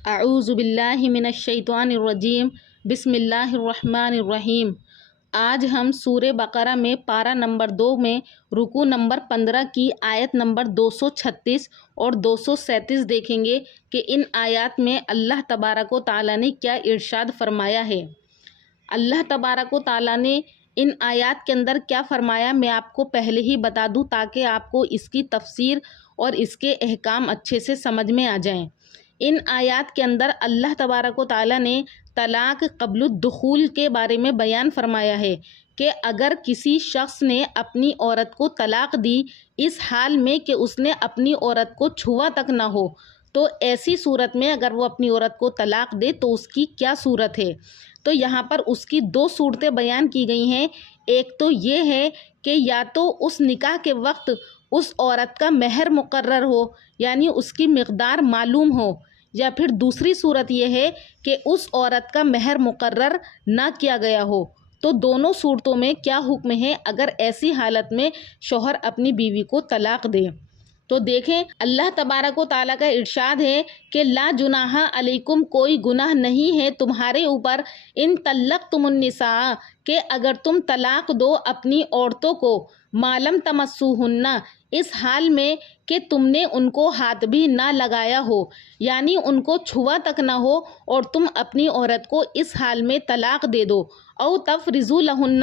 اعوذ باللہ من الشیطان الرجیم بسم اللہ الرحمن الرحیم۔ آج ہم سورہ بقرہ میں پارہ نمبر 2 میں رکوع نمبر 15 کی آیت نمبر 236 اور 237 دیکھیں گے کہ ان آیات میں اللہ تبارک و تعالیٰ نے کیا ارشاد فرمایا ہے۔ اللہ تبارک و تعالیٰ نے ان آیات کے اندر کیا فرمایا میں آپ کو پہلے ہی بتا دوں تاکہ آپ کو اس کی تفسیر اور اس کے احکام اچھے سے سمجھ میں آ جائیں۔ ان آیات کے اندر اللہ تبارک و تعالیٰ نے طلاق قبل الدخول کے بارے میں بیان فرمایا ہے کہ اگر کسی شخص نے اپنی عورت کو طلاق دی اس حال میں کہ اس نے اپنی عورت کو چھوا تک نہ ہو، تو ایسی صورت میں اگر وہ اپنی عورت کو طلاق دے تو اس کی کیا صورت ہے۔ تو یہاں پر اس کی 2 صورتیں بیان کی گئی ہیں۔ ایک تو یہ ہے کہ یا تو اس نکاح کے وقت اس عورت کا مہر مقرر ہو، یعنی اس کی مقدار معلوم ہو، یا پھر دوسری صورت یہ ہے کہ اس عورت کا مہر مقرر نہ کیا گیا ہو۔ تو دونوں صورتوں میں کیا حکم ہے اگر ایسی حالت میں شوہر اپنی بیوی کو طلاق دے۔ تو دیکھیں اللہ تبارک و تعالیٰ کا ارشاد ہے کہ لا جناح علیکم، کوئی گناہ نہیں ہے تمہارے اوپر، ان طلقتم النساء، کہ اگر تم طلاق دو اپنی عورتوں کو، ما لم تمسوہن، اس حال میں کہ تم نے ان کو ہاتھ بھی نہ لگایا ہو، یعنی ان کو چھوا تک نہ ہو، اور تم اپنی عورت کو اس حال میں طلاق دے دو، او تفرضوا لہن،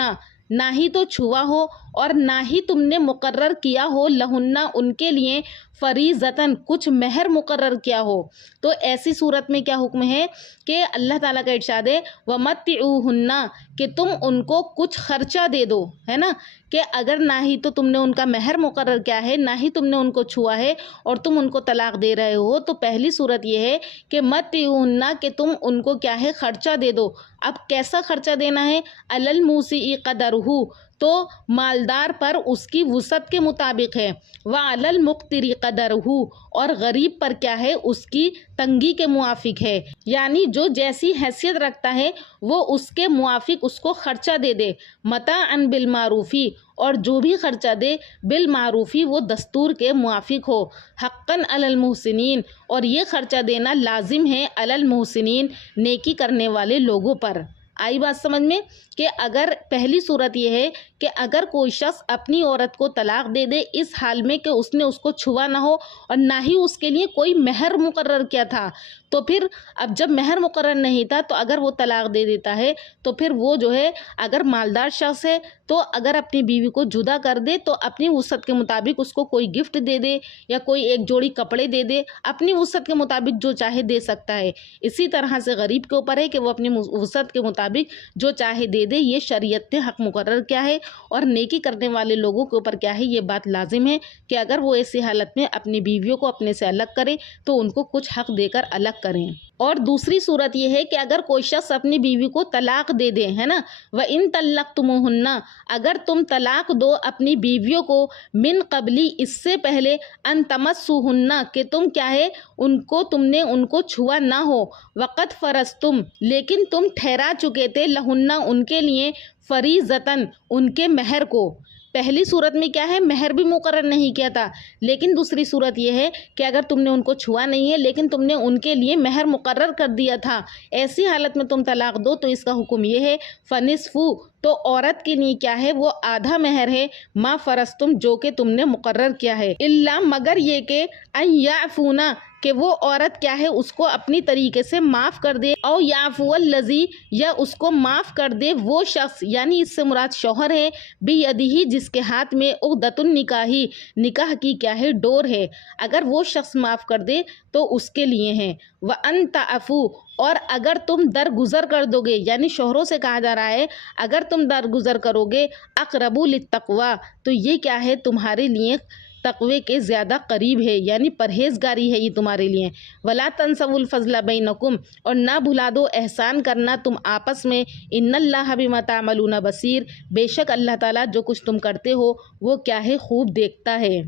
نہ ہی تو چھوا ہو اور نہ ہی تم نے مقرر کیا ہو لہن، ان کے لیے، فریضتاً، کچھ مہر مقرر کیا ہو۔ تو ایسی صورت میں کیا حکم ہے کہ اللہ تعالیٰ کا ارشاد ہے وَمَتِّعُوهُنَّ، کہ تم ان کو کچھ خرچہ دے دو، ہے نا، کہ اگر نہ ہی تو تم نے ان کا مہر مقرر کیا ہے، نہ ہی تم نے ان کو چھوا ہے اور تم ان کو طلاق دے رہے ہو، تو پہلی صورت یہ ہے کہ مَتِّعُوهُنَّ، کہ تم ان کو کیا ہے، خرچہ دے دو۔ اب کیسا خرچہ دینا ہے؟ عَلَى الْمُوسِعِ قَدَرُهُ، تو مالدار پر اس کی وسعت کے مطابق ہے، وَعَلَى الْمُقْتِرِ قَدَرُهُ، اور غریب پر کیا ہے، اس کی تنگی کے موافق ہے، یعنی جو جیسی حیثیت رکھتا ہے وہ اس کے موافق اس کو خرچہ دے دے، متاعًا بالمعروف، اور جو بھی خرچہ دے بالمعروف وہ دستور کے موافق ہو، حقاً علی المحسنین، اور یہ خرچہ دینا لازم ہے علی المحسنین، نیکی کرنے والے لوگوں پر۔ آئی بات سمجھ میں کہ اگر پہلی صورت یہ ہے کہ اگر کوئی شخص اپنی عورت کو طلاق دے دے اس حال میں کہ اس نے اس کو چھوا نہ ہو اور نہ ہی اس کے لیے کوئی مہر مقرر کیا تھا، تو پھر اب جب مہر مقرر نہیں تھا تو اگر وہ طلاق دے دیتا ہے تو پھر وہ جو ہے اگر مالدار شخص ہے تو اگر اپنی بیوی کو جدا کر دے تو اپنی وسعت کے مطابق اس کو کوئی گفٹ دے دے یا کوئی ایک جوڑی کپڑے دے دے، اپنی وسعت کے مطابق جو چاہے دے سکتا ہے۔ اسی طرح سے غریب کے اوپر ہے کہ وہ اپنی وسعت کے مطابق جو چاہے دے دے، یہ شریعت نے حق مقرر کیا ہے، اور نیکی کرنے والے لوگوں کے اوپر کیا ہے، یہ بات لازم ہے کہ اگر وہ ایسی حالت میں اپنی بیویوں کو اپنے سے الگ کرے تو ان کو کچھ حق دے کر الگ کریں۔ اور دوسری صورت یہ ہے کہ اگر کوئی شخص اپنی بیوی کو طلاق دے دے، ہے نا، وَإِن طَلَّقْتُمُوهُنَّ، اگر تم طلاق دو اپنی بیویوں کو، من قبلی، اس سے پہلے، ان تمسوهن، کہ تم کیا ہے ان کو، تم نے ان کو چھوا نہ ہو، وقد فرضتم، لیکن تم ٹھہرا چکے تھے، لہن، ان کے لیے، فریضتاً، ان کے مہر کو۔ پہلی صورت میں کیا ہے، مہر بھی مقرر نہیں کیا تھا، لیکن دوسری صورت یہ ہے کہ اگر تم نے ان کو چھوا نہیں ہے لیکن تم نے ان کے لیے مہر مقرر کر دیا تھا، ایسی حالت میں تم طلاق دو تو اس کا حکم یہ ہے فنصف، تو عورت کے لیے کیا ہے، وہ آدھا مہر ہے، ما فرضتم، جو کہ تم نے مقرر کیا ہے، الا، مگر یہ کہ ان یعفونا، کہ وہ عورت کیا ہے اس کو اپنی طریقے سے معاف کر دے، او یعفو الذی، یا اس کو معاف کر دے وہ شخص، یعنی اس سے مراد شوہر ہے، بیدہ، جس کے ہاتھ میں عقدۃ النکاح، نکاح کی کیا ہے، ڈور ہے، اگر وہ شخص معاف کر دے تو اس کے لیے ہے، وَأَن تَعْفُوا، اور اگر تم درگزر کر دو گے، یعنی شوہروں سے کہا جا رہا ہے اگر تم درگزر کرو گے، اقرب للتقوی، تو یہ کیا ہے تمہارے لیے تقوی کے زیادہ قریب ہے، یعنی پرہیزگاری ہے یہ تمہارے لیے، ولا تنسوا الفضل بینکم، اور نہ بھلا دو احسان کرنا تم آپس میں، ان اللہ بما تعملون بصیر، بے شک اللہ تعالیٰ جو کچھ تم کرتے ہو وہ کیا ہے، خوب دیکھتا ہے۔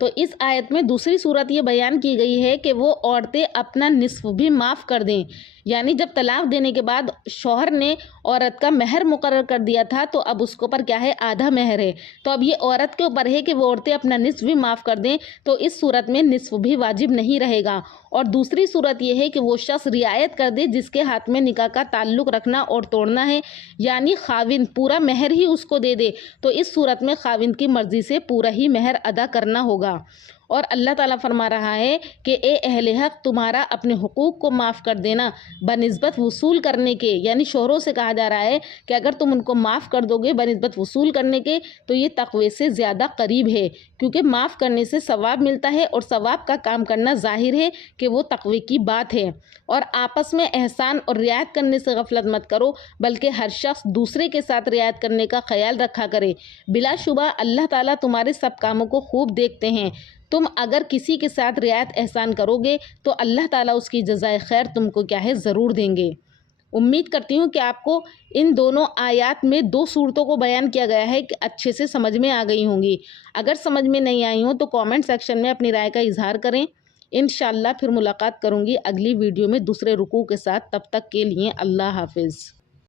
تو اس آیت میں دوسری صورت یہ بیان کی گئی ہے کہ وہ عورتیں اپنا نصف بھی معاف کر دیں، یعنی جب طلاق دینے کے بعد شوہر نے عورت کا مہر مقرر کر دیا تھا تو اب اس کے اوپر کیا ہے، آدھا مہر ہے، تو اب یہ عورت کے اوپر ہے کہ وہ عورتیں اپنا نصف بھی معاف کر دیں، تو اس صورت میں نصف بھی واجب نہیں رہے گا۔ اور دوسری صورت یہ ہے کہ وہ شخص رعایت کر دے جس کے ہاتھ میں نکاح کا تعلق رکھنا اور توڑنا ہے، یعنی خاوند پورا مہر ہی اس کو دے دے، تو اس صورت میں خاوند کی مرضی سے پورا ہی مہر ادا کرنا ہوگا۔ اور اللہ تعالیٰ فرما رہا ہے کہ اے اہل حق، تمہارا اپنے حقوق کو معاف کر دینا بنسبت وصول کرنے کے، یعنی شوہروں سے کہا جا رہا ہے کہ اگر تم ان کو معاف کر دو گے بنسبت وصول کرنے کے تو یہ تقوی سے زیادہ قریب ہے، کیونکہ معاف کرنے سے ثواب ملتا ہے اور ثواب کا کام کرنا ظاہر ہے کہ وہ تقوی کی بات ہے۔ اور آپس میں احسان اور رعایت کرنے سے غفلت مت کرو، بلکہ ہر شخص دوسرے کے ساتھ رعایت کرنے کا خیال رکھا کرے، بلا شبہ اللہ تعالیٰ تمہارے سب کاموں کو خوب دیکھتے ہیں۔ تم اگر کسی کے ساتھ رعایت احسان کرو گے تو اللہ تعالیٰ اس کی جزائے خیر تم کو کیا ہے، ضرور دیں گے۔ امید کرتی ہوں کہ آپ کو ان دونوں آیات میں دو صورتوں کو بیان کیا گیا ہے کہ اچھے سے سمجھ میں آ گئی ہوں گی۔ اگر سمجھ میں نہیں آئی ہوں تو کامنٹ سیکشن میں اپنی رائے کا اظہار کریں۔ انشاءاللہ پھر ملاقات کروں گی اگلی ویڈیو میں دوسرے رکوع کے ساتھ، تب تک کے لیے اللہ حافظ۔